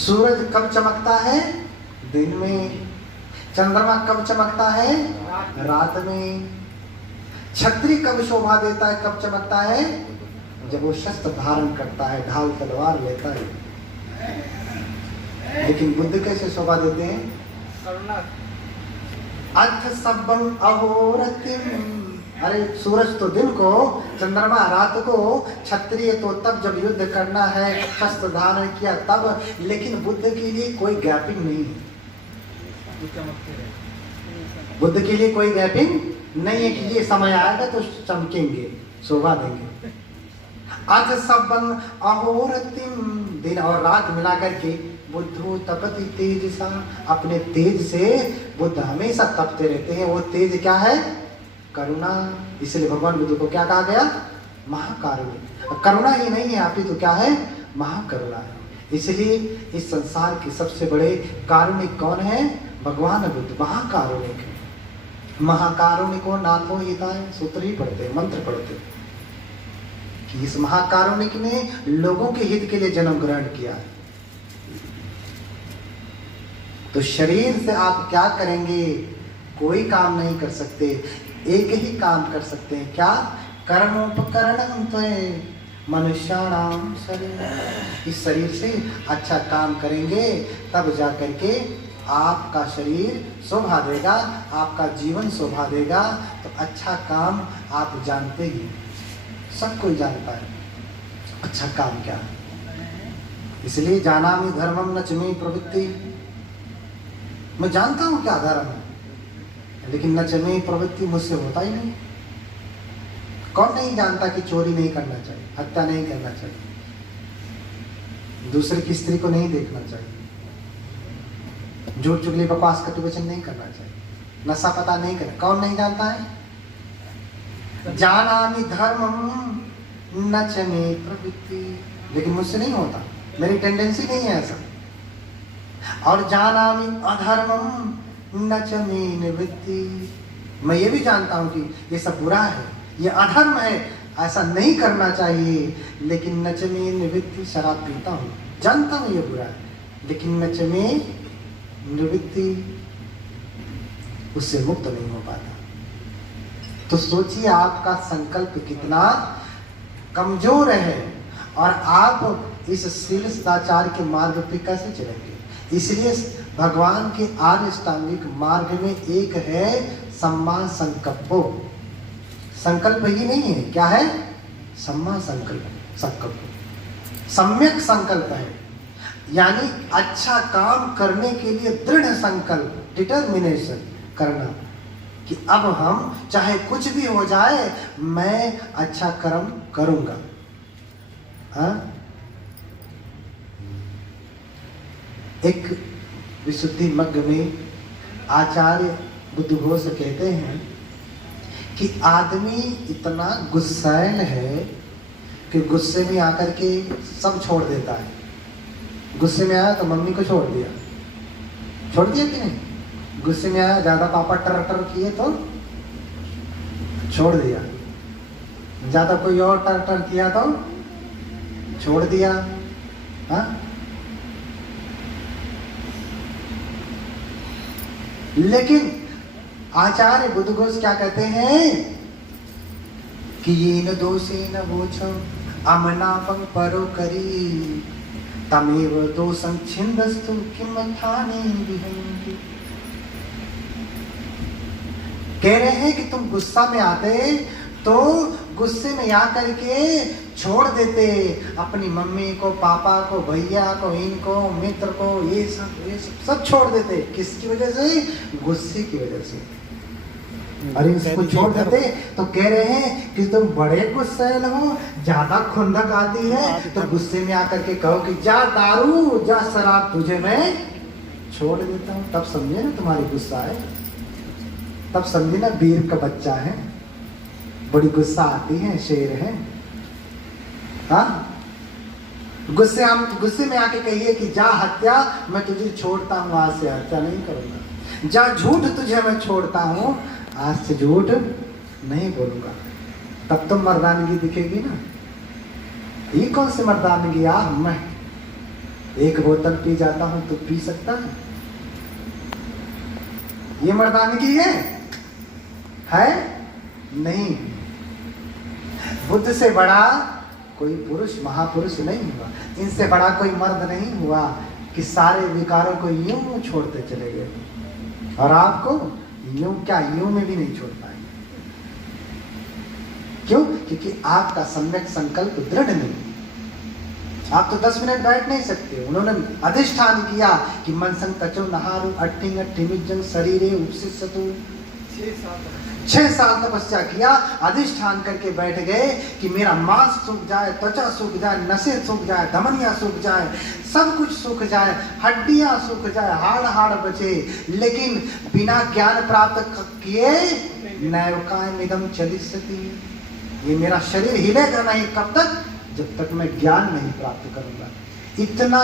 सूरज कब चमकता है? दिन में। चंद्रमा कब चमकता है? रात में। क्षत्रिय कब शोभा देता है, कब चमकता है? जब वो शस्त्र धारण करता है, ढाल तलवार लेता है। लेकिन बुद्ध कैसे शोभा देते हैं? अर्थ सबम अहोरतिम। अरे सूरज तो दिन को, चंद्रमा रात को, क्षत्रिय तो तब जब युद्ध करना है, शस्त्र धारण किया तब। लेकिन बुद्ध के लिए कोई गैपिंग नहीं है। बुद्ध के लिए कोई गैपिंग नहीं है कि ये समय आएगा तो चमकेंगे, शोभा देंगे। अर्थ सबम अहोरतिम, दिन और रात मिला करके बुद्धो तपति तेजसा, अपने तेज से बुद्ध हमेशा तपते रहते हैं। वो तेज क्या है? करुणा। इसलिए भगवान बुद्ध को क्या कहा गया? महाकारुण्य। करुणा ही नहीं है, आप ही तो क्या है? महाकरुणा है। इसलिए इस संसार के सबसे बड़े कारुणिक कौन है? भगवान बुद्ध महाकारुणिक है। महाकारुणिको नाथो हिताय, सूत्र ही पढ़ते, मंत्र पढ़ते कि इस महाकारुणिक ने लोगों के हित के लिए जन्म ग्रहण किया है। तो शरीर से आप क्या करेंगे? कोई काम नहीं कर सकते। एक ही काम कर सकते हैं, क्या? कर्मोपकरणम त्वं मनुष्याणाम शरीर। इस शरीर से अच्छा काम करेंगे तब जा करके आपका शरीर शोभा देगा, आपका जीवन शोभा देगा। तो अच्छा काम आप जानते ही, सब कोई जानता है अच्छा काम क्या है। इसलिए जानामि धर्मम न च मे प्रवृत्ति, मैं जानता हूं क्या धर्म है, लेकिन न च मे प्रवृत्ति, मुझसे होता ही नहीं। कौन नहीं जानता कि चोरी नहीं करना चाहिए, हत्या नहीं करना चाहिए, दूसरे की स्त्री को नहीं देखना चाहिए, झूठ चुगली बकवास कटु वचन नहीं करना चाहिए, नशा पता नहीं करना। कौन नहीं जानता है? जानामि धर्मम न च मे प्रवृत्ति, लेकिन मुझसे नहीं होता, मेरी टेंडेंसी नहीं है ऐसा। और जानामि अधर्मम न च मे निवृत्ति, मैं ये भी जानता हूं कि ये सब बुरा है, ये अधर्म है, ऐसा नहीं करना चाहिए। लेकिन न च मे निवृत्ति, शराब पीता हूं, जानता हूं ये बुरा है, लेकिन न च मे निवृत्ति, उससे मुक्त नहीं हो पाता। तो सोचिए आपका संकल्प कितना कमजोर है और आप इस शील सदाचार के मार्ग पे कैसे चलेंगे। इसलिए भगवान के आर्य अष्टांगिक मार्ग में एक है सम्मा संकल्पो। संकल्प ही नहीं है, क्या है? सम्मा संकल्प, सम्यक संकल्प है। यानी अच्छा काम करने के लिए दृढ़ संकल्प, डिटर्मिनेशन करना कि अब हम चाहे कुछ भी हो जाए मैं अच्छा कर्म करूंगा। एक विशुद्धि मग्ग में आचार्य बुद्धघोष कहते हैं कि आदमी इतना गुस्सैल है कि गुस्से में आकर के सब छोड़ देता है। गुस्से में आया तो मम्मी को छोड़ दिया कि नहीं? गुस्से में आया, ज्यादा पापा टर किए तो छोड़ दिया, ज्यादा कोई और टर किया तो छोड़ दिया। लेकिन आचार्य बुद्धघोष क्या कहते हैं कि ये न दोषे न वोचम अमनापं परो करी तमेव दोषं छिन्दस्तु किमथानि विहन्ति। कह रहे हैं कि तुम गुस्सा में आते तो गुस्से में आकर के छोड़ देते अपनी मम्मी को, पापा को, भैया को, इनको, मित्र को, ये सब छोड़ देते। किसकी वजह से? गुस्से की वजह से। अरे इसको छोड़ देते तो कह रहे हैं कि तुम बड़े गुस्सैल हो, ज्यादा खुंदक आती है तो गुस्से में आकर के कहो कि जा दारू, जा शराब, तुझे मैं छोड़ देता हूँ। तब समझे ना तुम्हारी गुस्सा है, तब समझे ना वीर का बच्चा है, बड़ी गुस्सा आती है, शेर है। गुस्से में आके कहिए कि जा हत्या, मैं तुझे छोड़ता हूँ, आज से हत्या नहीं करूंगा। जा झूठ, तुझे मैं छोड़ता हूँ, आज से झूठ नहीं बोलूंगा। तब तो मर्दानगी दिखेगी ना। ये कौन सी मर्दानगी? मैं एक बोतल पी जाता हूं तो पी सकता है? ये मर्दानगी है नहीं। बुद्ध से बड़ा कोई पुरुष महापुरुष नहीं हुआ, इनसे बड़ा कोई मर्द नहीं हुआ कि सारे विकारों को यूं छोड़ते चले गए, और आपको यूं क्या यूं में भी नहीं छोड़ पाएंगे। क्यों? क्योंकि आपका सम्यक संकल्प दृढ़ नहीं। आप तो 10 मिनट बैठ नहीं सकते। उन्होंने अधिष्ठान किया कि मन संग तचो नहारू अट्टिंग टिमिजंग शरीरे उपसिसतु। 6 साल तपस्या किया, अधिष्ठान करके बैठ गए कि मेरा मांस सूख जाए, त्वचा सूख जाए, नसें सूख जाए, धमनियां सूख जाए, सब कुछ सूख जाए, हड्डियां सूख जाए, हाड़ बचे, लेकिन बिना ज्ञान प्राप्त किए नैवकायमिदं चलिष्यति। ये मेरा शरीर हिलेगा नहीं कब तक? जब तक मैं ज्ञान नहीं प्राप्त करूंगा। इतना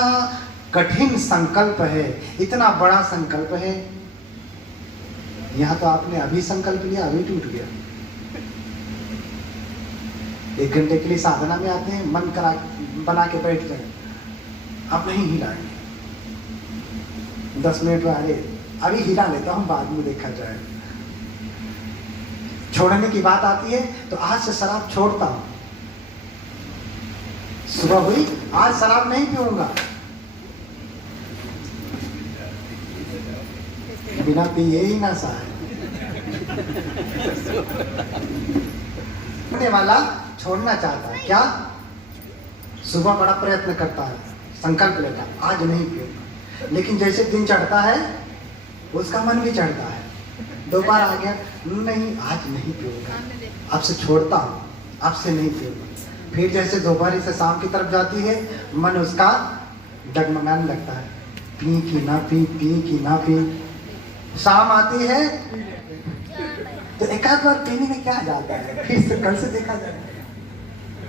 कठिन संकल्प है, इतना बड़ा संकल्प है। यहां तो आपने अभी संकल्प लिया, अभी टूट गया। 1 घंटे के लिए साधना में आते हैं, मन करा बना के बैठ जाए, आप नहीं हिलाएंगे। 10 मिनट में अरे अभी हिला लेता हूं, बाद में देखा जाए। छोड़ने की बात आती है तो आज से शराब छोड़ता हूं। सुबह हुई, आज शराब नहीं पीऊंगा, बिना पिए ही नशा है। छोड़ने वाला छोड़ना चाहता है क्या? सुबह बड़ा प्रयत्न करता है, संकल्प लेता है आज नहीं पीऊंगा, लेकिन जैसे दिन चढ़ता है उसका मन भी चढ़ता है, दोबारा आ गया, नहीं आज नहीं पीऊंगा, अब से छोड़ता हूँ, अब से नहीं पीऊंगा। फिर जैसे दोपहर से शाम की तरफ जाती है, मन उसका डगमगाने लगता है, पी कि ना पी, पी कि ना पी। शाम आती है तो एक आध बार पीने में क्या जाता है, फिर से कल से देखा जाए।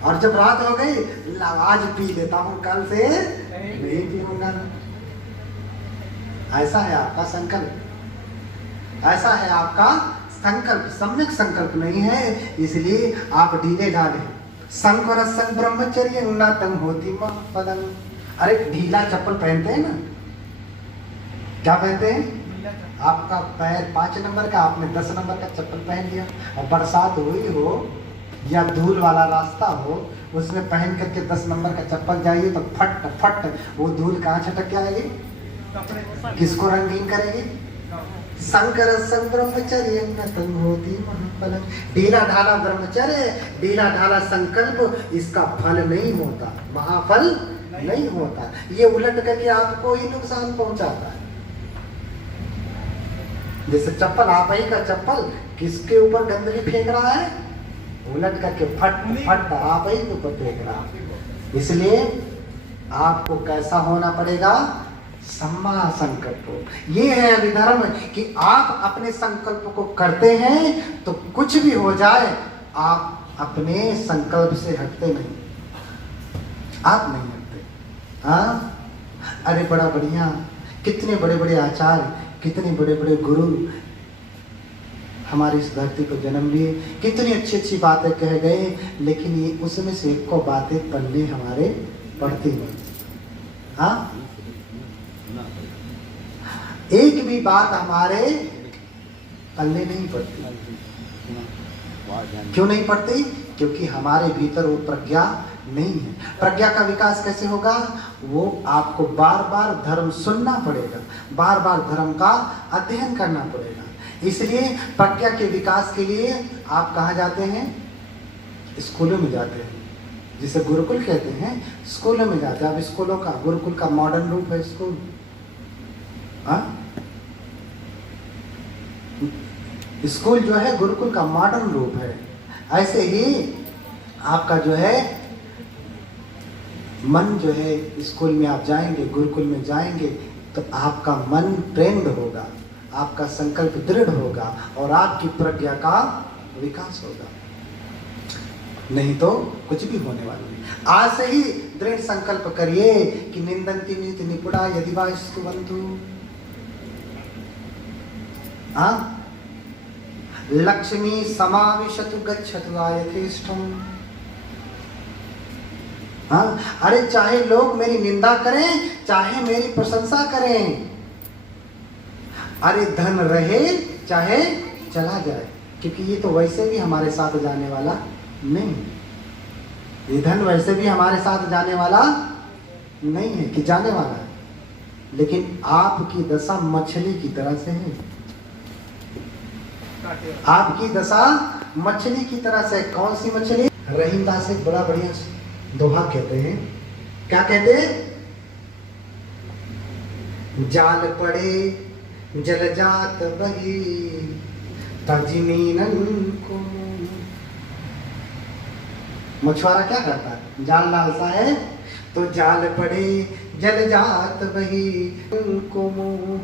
और जब रात हो गई, आज पी लेता हूँ, कल से नहीं पीऊंगा। ऐसा है आपका संकल्प, ऐसा है आपका संकल्प, सम्यक संकल्प नहीं है, इसलिए आप ढीले ढाले। संकर संग ब्रह्मचर्य उन्नतम होती पदम। अरे ढीला चप्पल पहनते हैं ना, क्या पहनते हैं? आपका पैर 5 नंबर का, आपने 10 नंबर का चप्पल पहन लिया, और बरसात हुई हो या धूल वाला रास्ता हो, उसमें पहन करके 10 नंबर का चप्पल जाइए तो फट फट वो धूल कहाँ छटक जाएगी, किसको रंगीन करेगी? संकर संग ब्रह्मचर्य उन्नतम होती महाफलम। ढीला ढाला ब्रह्मचर्य, ढीला ढाला संकल्प, इसका फल नहीं होता, महाफल नहीं होता। ये उलट करके आपको ही नुकसान पहुंचाता है। जैसे चप्पल, आप ही का चप्पल किसके ऊपर गंदगी फेंक रहा है? उलट करके फट फट आप ही के ऊपर फेंक रहा है। इसलिए आपको कैसा होना पड़ेगा? सम्मा संकल्प। ये है अभिधर्म कि आप अपने संकल्प को करते हैं तो कुछ भी हो जाए, आप अपने संकल्प से हटते नहीं, आप नहीं हटते। हाँ, अरे बड़ा बढ़िया, कितने बड़े बड़े आचार्य, कितने बड़े बड़े गुरु हमारी इस धरती को जन्म लिए, कितनी अच्छी अच्छी बातें कह गए, लेकिन ये उसमें से एक को बातें पल्ले हमारे पड़ती नहीं। हाँ, एक भी बात हमारे पल्ले नहीं पड़ती। क्यों नहीं पड़ती? क्योंकि हमारे भीतर वो प्रज्ञा नहीं है। प्रज्ञा का विकास कैसे होगा? वो आपको बार बार धर्म सुनना पड़ेगा, बार बार धर्म का अध्ययन करना पड़ेगा। इसलिए प्रज्ञा के विकास के लिए आप कहाँ जाते हैं? स्कूलों में जाते हैं, जिसे गुरुकुल कहते हैं, स्कूलों में जाते हैं। अब स्कूलों का, गुरुकुल का मॉडर्न रूप है स्कूल। स्कूल जो है गुरुकुल का मॉडर्न रूप है। ऐसे ही आपका जो है मन जो है, स्कूल में आप जाएंगे, गुरुकुल में जाएंगे तो आपका मन ट्रेंड होगा, आपका संकल्प दृढ़ होगा और आपकी प्रज्ञा का विकास होगा। नहीं तो कुछ भी होने वाला नहीं। आज से ही दृढ़ संकल्प करिए कि निंदन्ति नीति निपुणा यदि वा स्तुवन्तु। लक्ष्मी समाविशतु गच्छतु वा यथेष्टम्। हाँ, अरे चाहे लोग मेरी निंदा करें, चाहे मेरी प्रशंसा करें, अरे धन रहे चाहे चला जाए, क्योंकि ये तो वैसे भी हमारे साथ जाने वाला नहीं, ये धन वैसे भी हमारे साथ जाने वाला नहीं है कि जाने वाला है, लेकिन आपकी दशा मछली की तरह से है। आपकी दशा मछली की तरह से। कौन सी मछली? रहीमदास एक बड़ा बढ़िया दोहा कहते हैं। क्या कहते हैं? जाल पड़े जल जात बही तजमीनन को। मछुआरा क्या करता है? जाल डालता है तो जाल पड़े जल जात बही उनको मोह।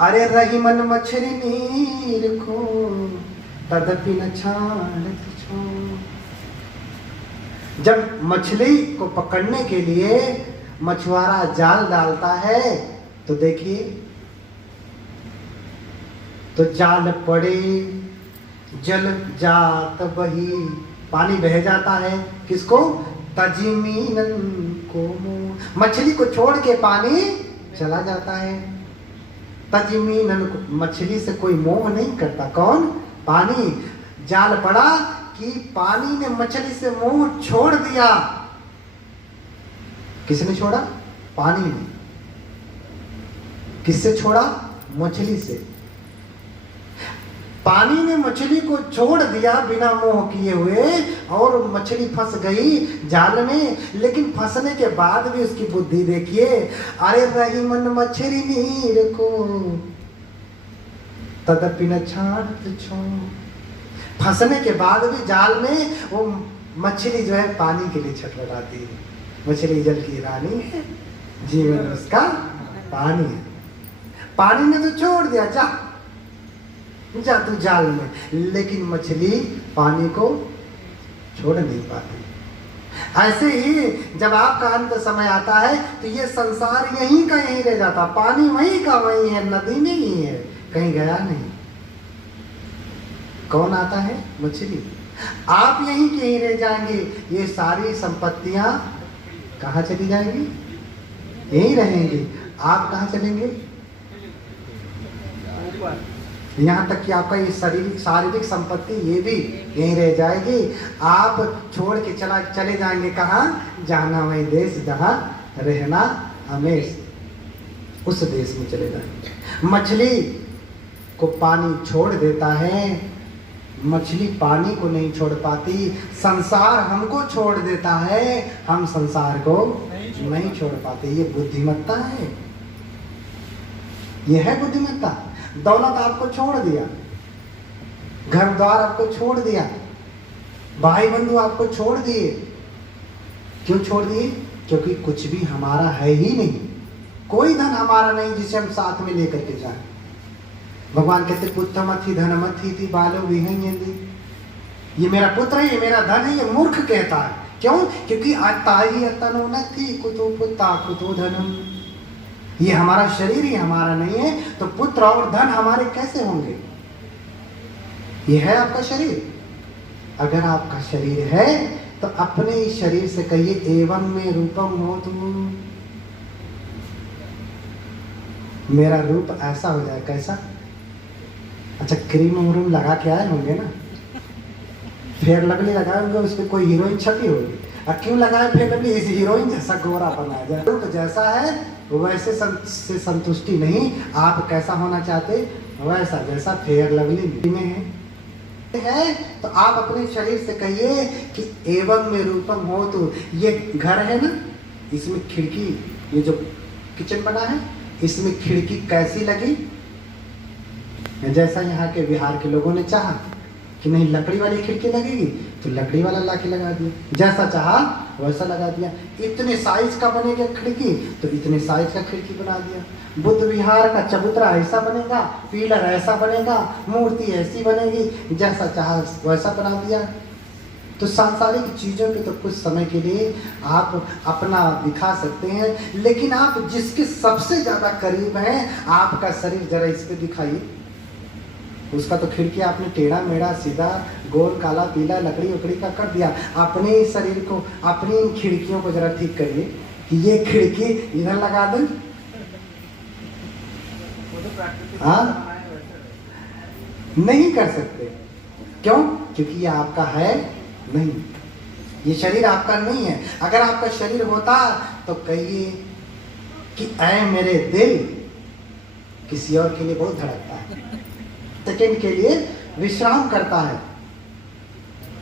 अरे रहीमन मछली नीर को तदपि न छाड़त छो। जब मछली को पकड़ने के लिए मछुआरा जाल डालता है तो देखिए, तो जाल पड़े जल जात बही, पानी बह जाता है। किसको? तजमीनन को। मछली को छोड़ के पानी चला जाता है। तजमीनन को, मछली से कोई मोह नहीं करता। कौन? पानी। जाल पड़ा कि पानी ने मछली से मोह छोड़ दिया। किसने छोड़ा? पानी ने। किससे छोड़ा? मछली से। पानी ने मछली को छोड़ दिया बिना मोह किए हुए, और मछली फंस गई जाल में। लेकिन फंसने के बाद भी उसकी बुद्धि देखिए, अरे रहीमन मछली नीर को तदपि न छाड़त छो। फंसने के बाद भी जाल में वो मछली जो है पानी के लिए छटपटाती है। मछली जल की रानी है, जीवन उसका पानी है। पानी ने तो छोड़ दिया, जा तू जाल में, लेकिन मछली पानी को छोड़ नहीं पाती। ऐसे ही जब आपका अंत समय आता है तो ये संसार यहीं का यहीं रह जाता। पानी वहीं का वहीं है, नदी में ही है, कहीं गया नहीं। कौन आता है? मछली। आप यहीं के यहीं रह जाएंगे। ये सारी संपत्तियां कहाँ चली जाएंगी? यहीं रहेंगे। आप कहाँ चलेंगे? यहाँ तक कि आपका ये शारीरिक संपत्ति ये भी यहीं रह जाएगी। आप छोड़ के चले जाएंगे कहाँ? जाना वही देश जहाँ रहना हमेश, उस देश में चले जाएंगे। मछली को पानी छोड़ देता है, मछली पानी को नहीं छोड़ पाती। संसार हमको छोड़ देता है, हम संसार को नहीं छोड़ पाते। ये बुद्धिमत्ता है, ये है बुद्धिमत्ता। दौलत आपको छोड़ दिया, घर द्वार आपको छोड़ दिया, भाई बंधु आपको छोड़ दिए। क्यों छोड़ दिए? क्योंकि कुछ भी हमारा है ही नहीं। कोई धन हमारा नहीं जिसे हम साथ में लेकर के जाए। भगवान कहते पुत्र मथी धन मथी थी बालो विहंयति। ये मेरा पुत्र है, ये मेरा धन है, ये मूर्ख कहता है। क्यों? क्योंकि अताई अतनो न थी कुतो पुता कुतो धनम। ये हमारा शरीर ही हमारा नहीं है, तो पुत्र और धन हमारे कैसे होंगे? ये है आपका शरीर। अगर आपका शरीर है तो अपने ही शरीर से कहिए एवं में रूपम हो तुम। मेरा रूप ऐसा हो जाए। कैसा? अच्छा, क्रीम व्रीम लगा के आए होंगे ना, फेयर लवली लगाए होंगे, उस पर कोई हीरोइन छपी होगी। और क्यों लगाए फेयर लवली? इस हीरोइन जैसा गोरा बनाया जाए। रूप जैसा है वैसे से संतुष्टि नहीं। आप कैसा होना चाहते? वैसा जैसा फेयर लवली में है। तो आप अपने शरीर से कहिए कि एवं में रूपम हो। तो ये घर है ना, इसमें खिड़की, ये जो किचन बना है इसमें खिड़की कैसी लगी? जैसा यहाँ के बिहार के लोगों ने चाहा कि नहीं लकड़ी वाली खिड़की लगेगी, तो लकड़ी वाला ला के लगा दिया। जैसा चाहा वैसा लगा दिया। इतने साइज का बनेगा खिड़की, तो इतने साइज का खिड़की बना दिया। बुद्ध विहार का चबूतरा ऐसा बनेगा, पिलर ऐसा बनेगा, मूर्ति ऐसी बनेगी, जैसा चाहा वैसा बना दिया। तो सांसारिक चीज़ों पे तो कुछ समय के लिए आप अपना दिखा सकते हैं, लेकिन आप जिसके सबसे ज़्यादा करीब हैं, आपका शरीर जरा इस पे दिखाइए। उसका तो खिड़की आपने टेढ़ा मेढ़ा सीधा गोल काला पीला लकड़ी उकड़ी का कर दिया। अपने ही शरीर को, अपनी इन खिड़कियों को जरा ठीक करिए कि ये खिड़की इधर लगा दें। हाँ, नहीं कर सकते। क्यों? क्योंकि ये आपका है नहीं, ये शरीर आपका नहीं है। अगर आपका शरीर होता तो कहिए कि ऐ मेरे दिल, किसी और के लिए बहुत धड़कता है, सेकंड के लिए विश्राम करता है।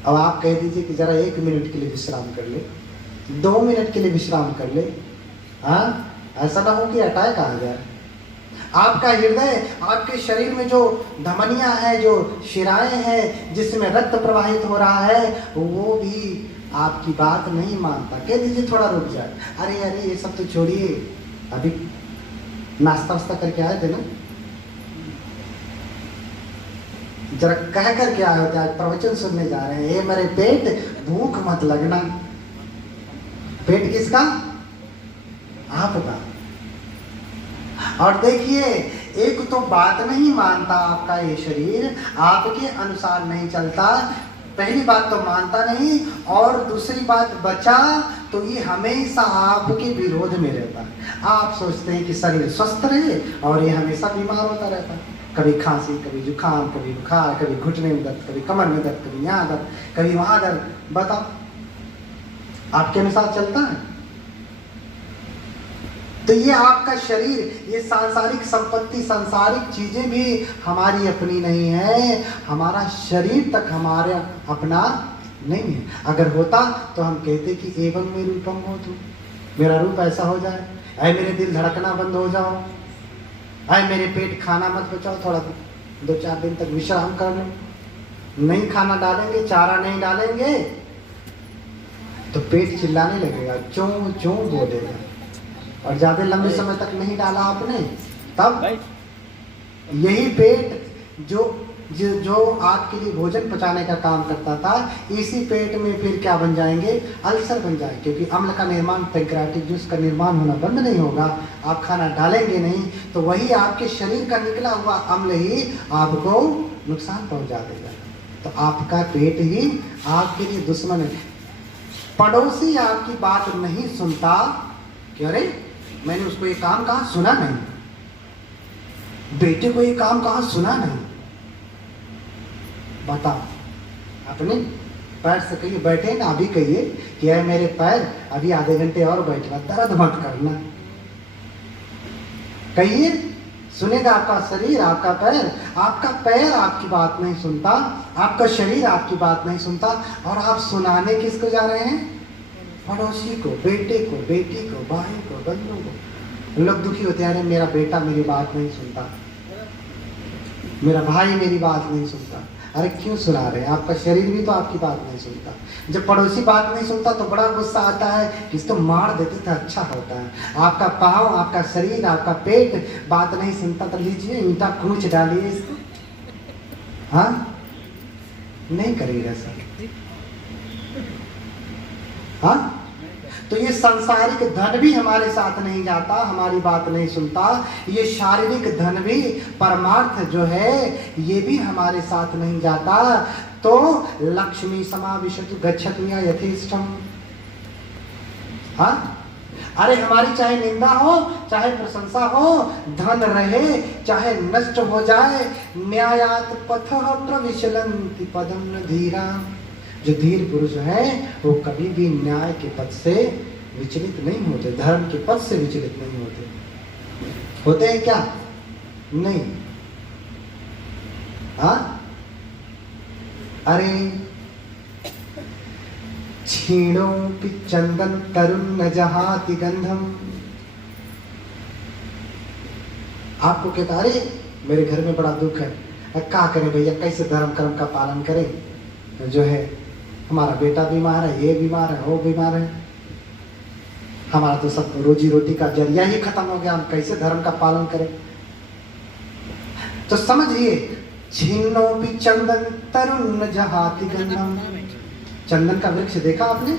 अब आप कह दीजिए कि जरा 1 मिनट के लिए विश्राम कर ले, 2 मिनट के लिए विश्राम कर ले। हाँ, ऐसा ना हो कि अटैक आ जाए। आपका हृदय, आपके शरीर में जो धमनियां हैं, जो शिराएं हैं, जिसमें रक्त प्रवाहित हो रहा है, वो भी आपकी बात नहीं मानता। कह दीजिए थोड़ा रुक जाए, अरे अरे ये सब तो छोड़िए, अभी नाश्ता वास्ता करके आए थे ना, जरा कह करके आए होते, आज प्रवचन सुनने जा रहे हैं, ये मेरे पेट भूख मत लगना। पेट किसका? आपका। और देखिए, एक तो बात नहीं मानता आपका ये शरीर, आपके अनुसार नहीं चलता, पहली बात तो मानता नहीं, और दूसरी बात बचा तो ये हमेशा आपके विरोध में रहता है। आप सोचते हैं कि शरीर स्वस्थ रहे और ये हमेशा बीमार होता रहता है, कभी खांसी, कभी जुकाम, कभी बुखार, कभी घुटने में दर्द, कभी कमर में दर्द, कभी यहाँ दर्द, कभी वहां दर्द। बताओ, आपके अनुसार चलता है? तो ये आपका शरीर, ये सांसारिक संपत्ति, सांसारिक चीजें भी हमारी अपनी नहीं है, हमारा शरीर तक हमारा अपना नहीं है। अगर होता तो हम कहते कि एवं में रूपम हो, तू मेरा रूप ऐसा हो जाए, ऐ मेरे दिल धड़कना बंद हो जाओ, ऐ मेरे पेट खाना मत बचाओ, थोड़ा 2-4 दिन तक विश्राम कर लो। नहीं खाना डालेंगे, चारा नहीं डालेंगे तो पेट चिल्लाने लगेगा, चों चों बोलेगा। और ज्यादा लंबे समय तक नहीं डाला आपने, तब यही पेट जो आपके लिए भोजन पचाने का काम करता था, इसी पेट में फिर क्या बन जाएंगे? अल्सर बन जाएंगे, क्योंकि अम्ल का निर्माण, पैंक्रियाटिक जूस का निर्माण होना बंद नहीं होगा। आप खाना डालेंगे नहीं तो वही आपके शरीर का निकला हुआ अम्ल ही आपको नुकसान पहुंचा देगा। तो आपका पेट ही आपके लिए दुश्मन है। पड़ोसी आपकी बात नहीं सुनता कि अरे मैंने उसको ये काम कहा, सुना नहीं, बेटे को ये काम कहा, सुना नहीं। बताओ, अपने पैर से कहिए, बैठे ना अभी कहिए कि है मेरे पैर, अभी आधे घंटे और बैठना, दर्द मत करना। कहिए, सुनेगा आपका शरीर, आपका पैर। आपका पैर आपकी बात नहीं सुनता, आपका शरीर आपकी बात नहीं सुनता, और आप सुनाने किसको जा रहे हैं? पड़ोसी को, बेटे को, बेटी को, भाई को, बंधु को। लोग दुखी होते हैं, अरे मेरा बेटा मेरी बात नहीं सुनता, मेरा भाई मेरी बात नहीं सुनता। अरे क्यों सुना रहे हैं? आपका शरीर भी तो आपकी बात नहीं सुनता। जब पड़ोसी बात नहीं सुनता तो बड़ा गुस्सा आता है कि इसको मार देते तो अच्छा होता है। आपका पाँव, आपका शरीर, आपका पेट बात नहीं सुनता तो लीजिए ईंटा कूच डालिए इसको। हाँ, नहीं करेगा सर। हाँ, तो ये सांसारिक धन भी हमारे साथ नहीं जाता, हमारी बात नहीं सुनता। ये शारीरिक धन भी, परमार्थ जो है, ये भी हमारे साथ नहीं जाता। तो लक्ष्मी समाविशतु गच्छति यथेष्टम। हाँ, अरे हमारी चाहे निंदा हो, चाहे प्रशंसा हो, धन रहे चाहे नष्ट हो जाए, न्यायात पथः प्रविचलन्ति पदम न धीरा। जो धीर पुरुष है वो कभी भी न्याय के पथ से विचलित नहीं होते, धर्म के पथ से विचलित नहीं होते। होते हैं क्या? नहीं। हाँ, अरे क्षीणोऽपि चंदन तरुण न जहाति गंधम। आपको कहता अरे मेरे घर में बड़ा दुख है, क्या करें भैया, कैसे धर्म कर्म का पालन करें? जो है हमारा बेटा बीमार है, ये बीमार है, वो बीमार है, हमारा तो सब रोजी रोटी का जरिया ही खत्म हो गया, हम कैसे धर्म का पालन करें? तो समझिए, छिन्नो भी चंदन तरुण जहाति गंधम। चंदन का वृक्ष देखा आपने?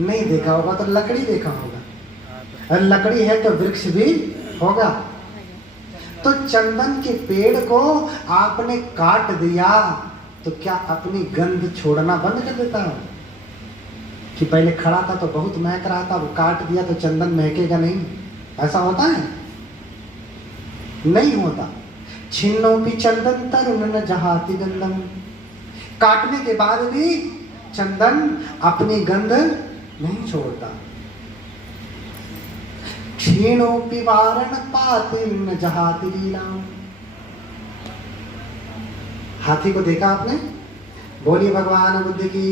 नहीं देखा होगा तो लकड़ी देखा होगा, और लकड़ी है तो वृक्ष भी होगा। तो चंदन के पेड़ को आपने काट दिया तो क्या अपनी गंध छोड़ना बंद कर देता है? कि पहले खड़ा था तो बहुत महक रहा था, वो काट दिया तो चंदन महकेगा नहीं, ऐसा होता है? नहीं होता। छिन्नो भी चंदन तरुण न जहाती गंधम, काटने के बाद भी चंदन अपनी गंध नहीं छोड़ता। क्षीणोपि वारण पाति न जहाति लीला, हाथी को देखा आपने? बोलिए भगवान बुद्ध की।